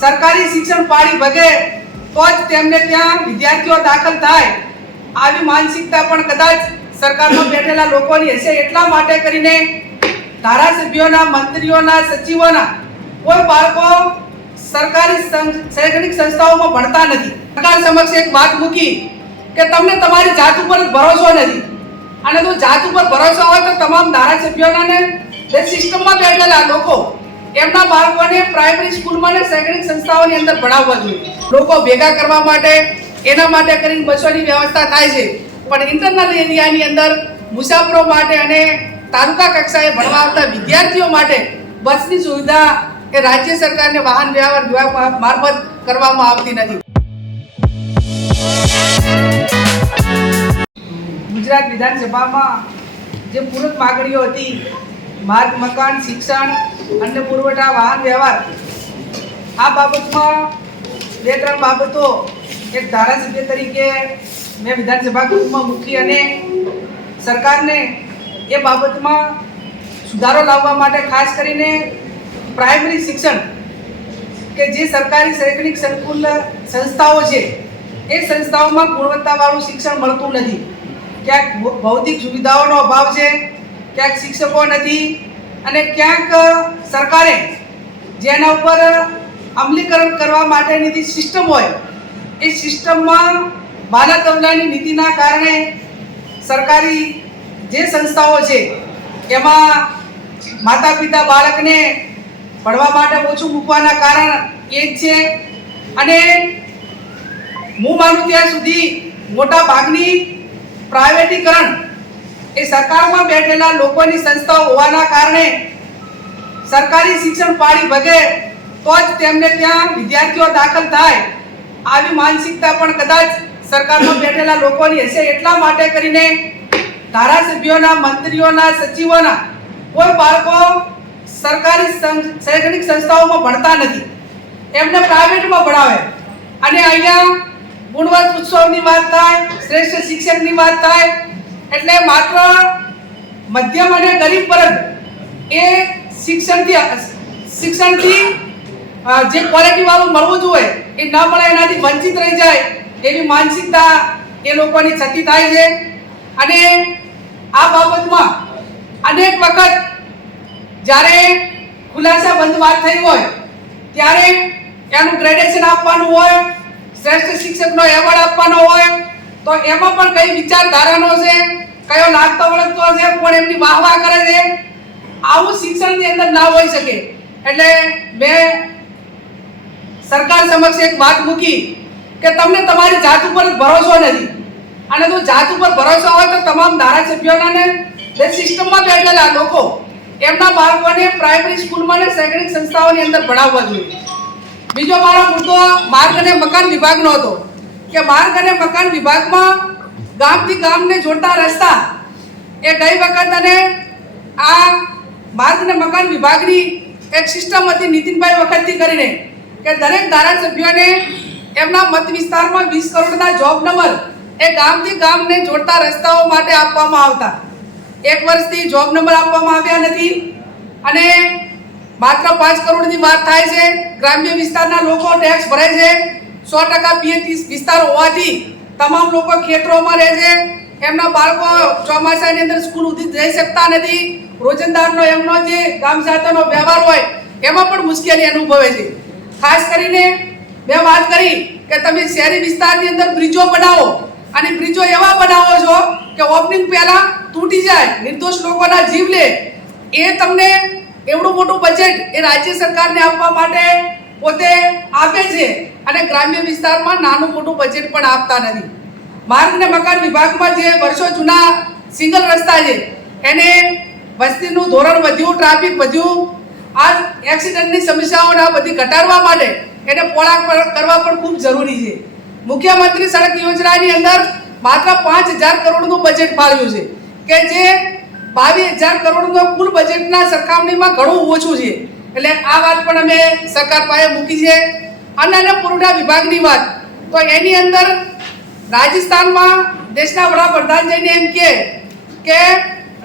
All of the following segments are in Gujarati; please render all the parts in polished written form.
સરકારી શિક્ષણ પાડી ભગે તો જ તેમને ત્યાં વિદ્યાર્થીઓ દાખલ થાય આવી માનસિકતા પણ કદાચ સરકારમાં બેઠેલા લોકોની હશે। એટલા માટે કરીને ધારાસભ્યોના, મંત્રીઓના, સચિવોના કોઈ બાળકો સરકારી શૈક્ષણિક સંસ્થાઓમાં ભણતા નથી। સરકાર સમક્ષ એક વાત મૂકી કે તમને તમારી જાત ઉપર ભરોસો નથી, અને જો જાત ઉપર ભરોસો હોય તો તમામ ધારાસભ્યોના ને જે સિસ્ટમમાં બેઠેલા લોકો એમના બાળકોને પ્રાઇમરી સ્કૂલમાં ને શૈક્ષણિક સંસ્થાઓની અંદર ભણાવવા જોઈએ। લોકો ભેગા કરવા માટે એના માટે કરીને બસોની વ્યવસ્થા થાય છે, પણ ઇન્ટરનલ એરિયાની અંદર મુસાફરો માટે અને તાલુકા કક્ષાએ ભણવા આવતા વિદ્યાર્થીઓ માટે બસની સુવિધા એ રાજ્ય સરકારને વાહન વ્યવહાર વિભાગ મારફત કરવામાં આવતી નથી। ગુજરાત વિધાનસભામાં જે પૂરક માગણીઓ હતી, માર્ગ, મકાન, શિક્ષણ, અન્ય પુરવઠા, વાહન વ્યવહાર, આ બાબતમાં બે ત્રણ બાબતો એક ધારાસભ્ય તરીકે મેં વિધાનસભા ગૃહમાં મૂકી અને સરકારને એ બાબતમાં સુધારો લાવવા માટે ખાસ કરીને પ્રાઇમરી શિક્ષણ કે જે સરકારી શૈક્ષણિક સંસ્થાઓ છે એ સંસ્થાઓમાં ગુણવત્તાવાળું શિક્ષણ મળતું નથી। ક્યાંક ભૌતિક સુવિધાઓનો અભાવ છે, ક્યાંક શિક્ષકો નથી, અને ક્યાંક સરકારે જેના ઉપર અમલીકરણ કરવા માટેની જે સિસ્ટમ હોય એ સિસ્ટમમાં બાલા તબલાની નીતિના કારણે સરકારી જે સંસ્થાઓ છે એમાં માતા પિતા બાળકને ભણવા માટે ઓછું મૂકવાના કારણ એ જ છે। અને હું માનું ત્યાં સુધી મોટા ભાગની પ્રાઇવેટીકરણ એ સરકારમાં બેઠેલા લોકોની સંસ્થાઓ હોવાના કારણે સરકારી શિક્ષણ પાડી ભગે તો જ તેમને ત્યાં વિદ્યાર્થીઓ દાખલ થાય આવી માનસિકતા પણ કદાચ સરકારમાં બેઠેલા લોકોની હશે। એટલા માટે કરીને ધારાસભ્યોના, મંત્રીઓના, સચિવોના કોઈ બાળકો સરકારી શૈક્ષણિક સંસ્થાઓમાં ભણતા નથી, એમને પ્રાઇવેટમાં ભણાવે। અને અહીંયા ગુણવત્તા ઉત્સવની વાત થાય, શ્રેષ્ઠ શિક્ષકની વાત થાય એટલે માત્ર મધ્યમ અને ગરીબ વર્ગ એ શિક્ષણથી જે ક્વોલિટી વાળું મળવું જોઈએ એ ન મળે, એનાથી વંચિત રહી જાય એવી માનસિકતા એ લોકોની થતી થાય છે। અને આ બાબતમાં અનેક વખત જ્યારે ખુલાસા બંધ વાત થઈ હોય ત્યારે એનું ગ્રેડેશન આપવાનું હોય, શ્રેષ્ઠ શિક્ષકનો એવોર્ડ આપવાનો હોય તો એમાં પણ કઈ વિચારધારાનો છે, કયો લાગતો વળગતો છે, પણ એમની વાહવાહ કરે છે। આવું શિક્ષણની અંદર ના હોઈ શકે। એટલે મેં સરકાર સમક્ષ એક વાત મૂકી કે તમને તમારી જાત ઉપર ભરોસો નથી, અને જો જાત ઉપર ભરોસો હોય તો તમામ ધારાસભ્યોના ને જે સિસ્ટમમાં બેઠેલા લોકો એમના બાળકોને પ્રાઇમરી સ્કૂલમાં ને શૈક્ષણિક સંસ્થાઓની અંદર ભણાવવા જોઈએ। બીજો મારો મુદ્દો માર્ગ અને મકાન વિભાગનો હતો કે માર્ગ અને મકાન વિભાગમાં ગામથી ગામને જોડતા રસ્તા એ ગઈ વખત અને આ માર્ગ અને મકાન વિભાગની એક સિસ્ટમ હતી નીતિનભાઈ વખતથી કરીને કે દરેક ધારાસભ્યોને એમના મત વિસ્તારમાં 20 કરોડના જોબ નંબર એ ગામથી ગામને જોડતા રસ્તાઓ માટે આપવામાં આવતા। એક વર્ષથી જોબ નંબર આપવામાં આવ્યા નથી, અને માત્ર 5 કરોડની વાત થાય છે। ગ્રામ્ય વિસ્તારના લોકો ટેક્સ ભરે છે, 100% પીએચ વિસ્તાર હોવાથી તમામ લોકો ખેતરોમાં રહે છે, એમના બાળકો ચોમાસાની અંદર સ્કૂલ સુધી જઈ શકતા નથી, રોજંદારનો એમનો જે ગામ સાથેનો વ્યવહાર હોય એમાં પણ મુશ્કેલી અનુભવે છે। ખાસ કરીને મેં વાત કરી કે તમે શહેરી વિસ્તારની અંદર બ્રિજો બનાવો, અને બ્રિજો એવા બનાવો છો કે ઓપનિંગ પહેલા તૂટી જાય, નિર્દોષ લોકોના જીવ લે, એ તમને એવડું મોટું બજેટ એ રાજ્ય સરકારને આપવા માટે પોતે આપે છે, અને ગ્રામ્ય વિસ્તારમાં નાનું મોટું બજેટ પણ આપતા નથી। માર્ગ અને મકાન વિભાગમાં જે વર્ષો જૂના સિંગલ રસ્તા છે એને વસ્તીનું ધોરણ વધ્યું, ટ્રાફિક વધ્યું, આ એક્સિડન્ટની સમસ્યાઓને બધી ઘટાડવા માટે એને પોળા કરવા પણ ખૂબ જરૂરી છે। મુખ્યમંત્રી સડક યોજનાની અંદર માત્ર 5000 કરોડનું બજેટ ફાળવ્યું છે કે જે 22000 કરોડનો કુલ બજેટના સરખામણીમાં ઘણું ઓછું છે। એટલે આ વાત પણ અમે સરકાર પાસે મૂકી છે। અન્ય પુરવઠા વિભાગની વાત તો એની અંદર રાજસ્થાનમાં દેશના વડાપ્રધાન જઈને એમ કે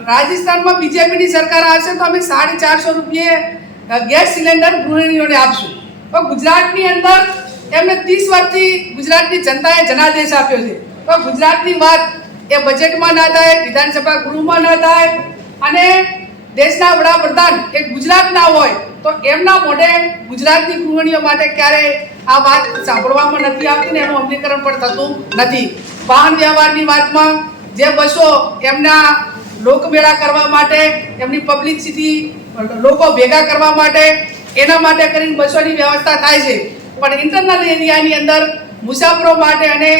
રાજસ્થાનમાં બીજેપીની સરકાર આવશે તો અમે 450 રૂપિયે ગેસ સિલિન્ડર ગૃહિણીઓને આપશું। તો ગુજરાતની અંદર એમને 30 વર્ષથી ગુજરાતની જનતાએ જનાદેશ આપ્યો છે. તો ગુજરાતની વાત એ બજેટમાં ના થાય, વિધાનસભા ગૃહમાં ના થાય, અને દેશના વડાપ્રધાન એ ગુજરાતના હોય તો એમના મોઢે ગુજરાતની ગૃહિણીઓ માટે ક્યારેય આ વાત સાંભળવામાં નથી આવતી ને એનું અમલીકરણ પણ થતું નથી. વાહન વ્યવહારની વાતમાં જે બસો એમના લોકમેળા કરવા માટે, એમની પબ્લિસિટી લોકો ભેગા કરવા માટે, એના માટે કરીને બસોની વ્યવસ્થા થાય છે. પણ ઇન્ટરનલ એરિયાની અંદર મુસાફરો માટે અને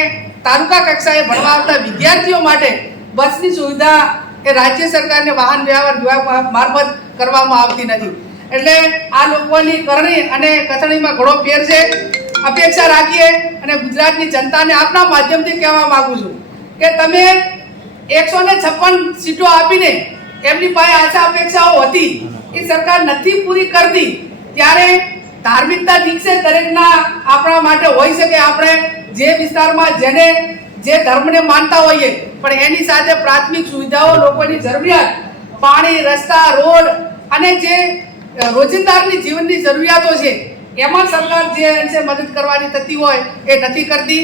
તાલુકા કક્ષાએ ભણવા આવતા વિદ્યાર્થીઓ માટે બસની સુવિધા એ રાજ્ય સરકારને વાહન વ્યવહાર વિભાગ મારફત કરવામાં આવતી નથી. એટલે આ લોકોની કરણી અને કથણીમાં ઘણો ફેર છે. અપેક્ષા રાખીએ અને ગુજરાતની જનતાને આપના માધ્યમથી કહેવા માંગુ છું કે તમે 156 સીટો આપીને એમની પાસે આશા અપેક્ષાઓ હતી એ સરકાર નથી પૂરી કરતી, ત્યારે ધાર્મિકતા ઠીક છે, દરેકના આપણા માટે હોઈ શકે, આપણે જે વિસ્તારમાં જેને જે ધર્મને માનતા હોઈએ, પણ એની સાથે પ્રાથમિક સુવિધાઓ, લોકોની જરૂરિયાત, પાણી, રસ્તા, રોડ અને જે રોજિંદાની જીવનની જરૂરિયાતો છે એમાં સરકાર જે અંશે મદદ કરવાની થતી હોય એ નથી કરતી.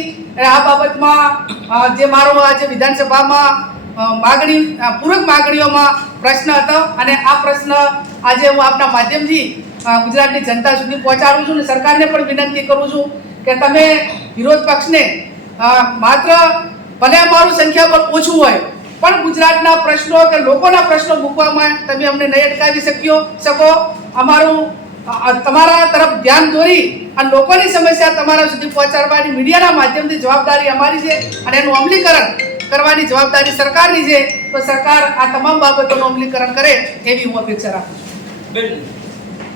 આ બાબતમાં જે મારો આજે વિધાનસભામાં માગણી, પૂરક માગણીઓમાં પ્રશ્ન હતો અને આ પ્રશ્ન આજે હું આપના માધ્યમથી ગુજરાતની જનતા સુધી પહોંચાડું છું અને સરકારને પણ વિનંતી કરું છું કે તમે વિરોધ પક્ષને માત્ર ભલે અમારું સંખ્યાબળ ઓછું હોય પણ ગુજરાતના પ્રશ્નો કે લોકોના પ્રશ્નો મૂકવામાં તમે અમને નહીં અટકાવી શકો. અમારું તમારા તરફ ધ્યાન દોરી અને લોકોની સમસ્યા તમારા સુધી પહોંચાડવાની મીડિયાના માધ્યમથી જવાબદારી અમારી છે અને એનું અમલીકરણ કરવાની જવાબદારી સરકારની છે. તો સરકાર આ તમામ બાબતોનું અમલીકરણ કરે એવી હું અપેક્ષા રાખું છું.